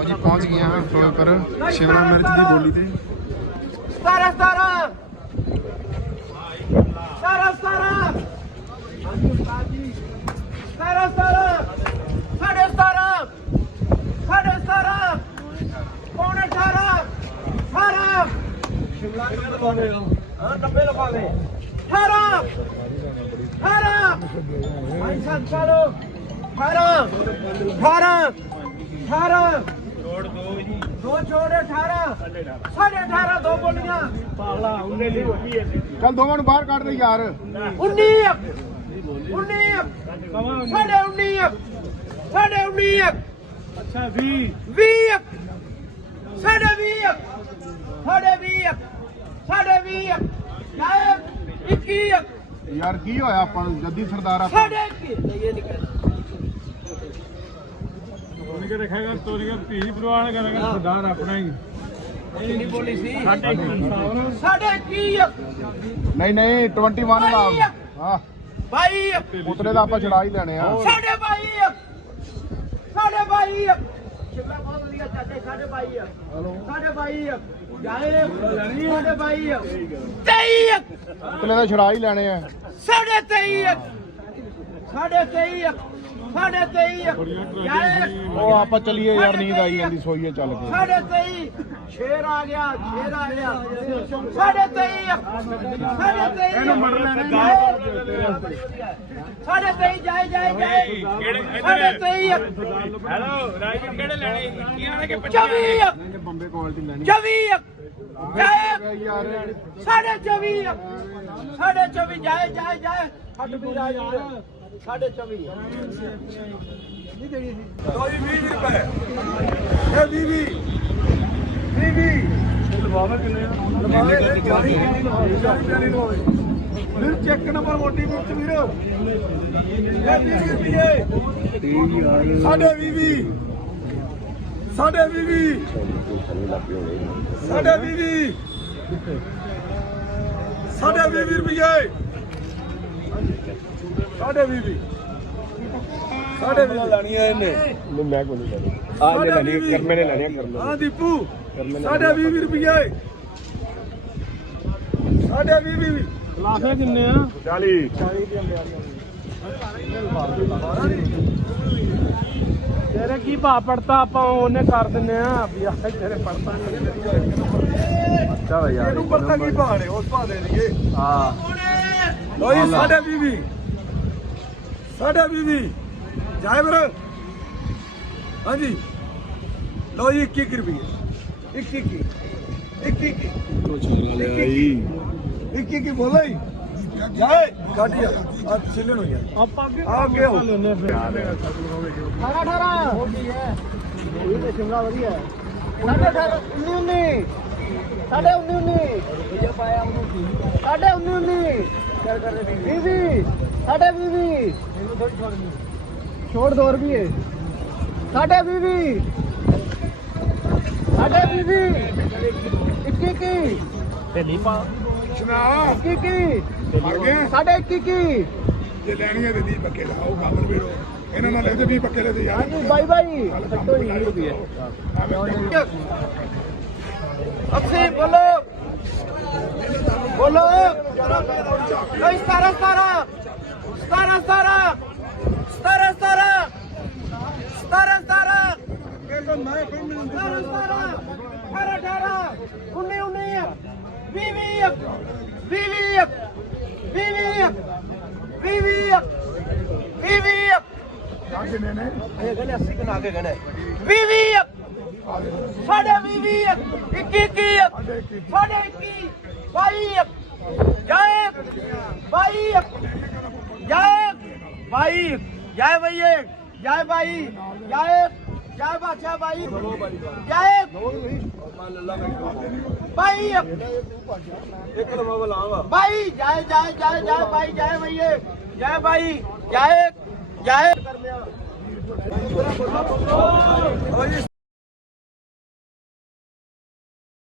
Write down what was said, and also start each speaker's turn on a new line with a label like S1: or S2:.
S1: जी पहुंच गए हैं टोल पर शिमला मिर्च की बोली थी
S2: 17 पौने 18 शिमला नब्बे लगा 18 दो छोड़े 18 साढ़े 18 दो बोलियां
S1: चल दोवां बाहर काट दे यार
S2: 19 साढ़े 19 अच्छा 20 साढ़े 20 21
S1: यार की होया ਆਪਾਂ ਨੂੰ ਜੱਦੀ ਸਰਦਾਰ ਆਪਾਂ
S2: साढ़े 21 ये निकल
S3: तोरी के रखेगा तोरी का पी प्रवाह करेगा सरदार अपना ही
S2: नहीं बोली सी
S3: साढ़े 21
S2: साढ़े 21
S1: ਨਹੀਂ ਨਹੀਂ 21 ਨਾਲ ਹਾਂ
S2: 22
S1: ਉਤਰੇ ਦਾ ਆਪਾਂ ਛੜਾ ਹੀ ਲੈਣੇ ਆ
S2: साढ़े 22 शिमला बहुत लिया चाचे साढ़े 22 जाए साढ़े 22 23
S1: ਉਤਰੇ ਦਾ ਛੜਾ ਹੀ ਲੈਣੇ ਆ
S2: साढ़े 23 जाए
S1: ਉਹ ਆਪਾਂ ਚਲੀਏ ਯਾਰ ਨੀਂਦ ਆਈ ਜਾਂਦੀ ਸੋਈਏ ਚੱਲ ਕੇ
S2: साढ़े 23 शेर आ गया साढ़े 23
S1: ਇਹਨੂੰ ਮੜ ਲੈਣੇ
S2: साढ़े 23 जाए साढ़े 23
S3: हेलो राइट केड़े लेने 21 वाले के
S2: 24
S1: ਬੰਬੇ ਕੁਆਲਿਟੀ ਲੈਣੀ
S2: 24 जाए
S1: ਯਾਰ
S2: साढ़े 24 जाए हट भी राज साढ़े 24
S1: ਚੈੱਕ ਨੰਬਰ ਮੋਟੀ ਮਿਰਚ ਵੀਰ
S4: साढ़े 20 साढ़े 20 रुपये साढ़े 20 लानी है
S1: ਮੈਂ ਕੋਈ ਨਹੀਂ ਲੈਣੀ ਆ ਲੈ ਲੈਣੀ ਕਰਮੇ ਨੇ ਲੈਣੀ ਕਰਮੇ
S4: हाँ दीपू साढ़े 20 रुपये साढ़े 20
S3: लाफे किन्ने आ
S1: 40
S3: तेरे की भाव पड़ता आप उन्हें कर दिने आ तेरे पड़ता नहीं
S1: अच्छा भाई यार
S4: ਇਹਨੂੰ ਪਤਾ ਕੀ ਭਾਅ ਨੇ ਉਸ ਭਾਅ ਦੇ ਲਈਏ
S1: ਹਾਂ
S4: ਲੋ ਜੀ ਸਾਢੇ 20 ਜਾਏ ਵੀਰ ਹਾਂਜੀ ਲੋ ਜੀ 21 ਰੁਪਏ 21 ਬੋਲਾ ਹੀ ਜਾਏ ਗਾਡੀਆ ਆ ਛਿਲਣ ਹੋ ਗਿਆ
S3: आप आगे
S4: ਆਗੇ ਹੋ
S3: लेने फिर
S2: 18 ਹੋ ਗਈ ਹੈ ਇਹ ਤੇ ਸ਼ਿਮਲਾ ਵਧੀਆ ਹੈ ਸਾਢੇ 19 ਸਾਢੇ 19 ਇਹ ਪਾਇਆ ਉਹਨੂੰ ਸਾਢੇ 19 ਕਰ ਕਰ 20 ਸਾਢੇ 20 ਇਹਨੂੰ ਥੋੜੀ ਛੋੜਨੀ ਛੋੜ 2 ਰੁਪਏ ਸਾਢੇ 20 ਸਾਢੇ 20 21
S3: ढेली पा
S4: ਸੁਣਾ
S2: 21
S4: ਅੱਗੇ
S2: ਸਾਢੇ 21
S4: ਜੇ ਲੈਣੀ ਹੈ ਤੇ 20 ਪੱਕੇ ਲਾਓ ਕੰਮ ਵੀਰੋ ਇਹਨਾਂ ਨਾਲ ਲੈਦੇ 20 ਪੱਕੇ ਲੈਦੇ ਯਾਰ
S2: ਬਾਈ ਕੱਟੋ ਹੀ ਰੁਪਏ ਅੱਛੀ ਬੋਲੋ ਨਹੀਂ 17
S4: ਕਿੰਨੇ ਨੇ
S2: ਇਹ ਕਹਿੰਦੇ 80 ਕਨਾ ਕੇ ਕਹਿੰਦੇ 20 ਸਾਢੇ 20 21 ਸਾਢੇ 21 22 ਜਾਏ 22 ਜਾਏ ਭਈਏ ਜਾਏ ਭਾਈ ਜਾਏ ਬਾਦਸ਼ਾਹ ਭਾਈ ਜਾਏ ਭਾਈ
S4: ਇੱਕ ਲਵਾ ਲਾਵਾ
S2: भाई जाए भाई जाए भैया जाए भाई जाए